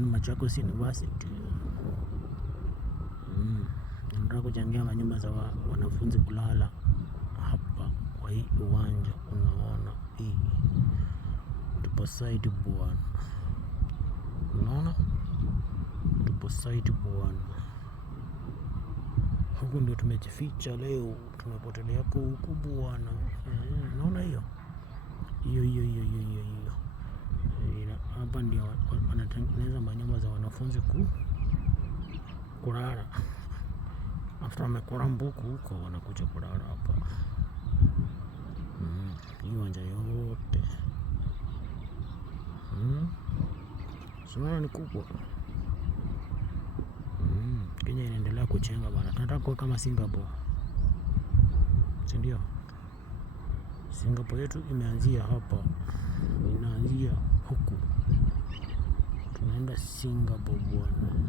yani Machakos University. Nataka kuchangia manyumba za wanafunzi kulala hapa kwa hii uwanja. Unaona hii tupo site bwana, unaona tupo site bwana. Huku ndio tumejificha leo, tumepotelea huku bwana. Unaona hiyo hapa ndio wanatengeneza manyumba za wanafunzi kulala. After wamekula mbuku huko wanakuja kulala hapa. Hii uwanja yote Sumaona ni kubwa. Kenya inaendelea kuchenga bana. Tunataka kuwa kama Singapore, si ndio? Singapore yetu imeanzia hapa, inaanzia huku, tunaenda Singapore bwana.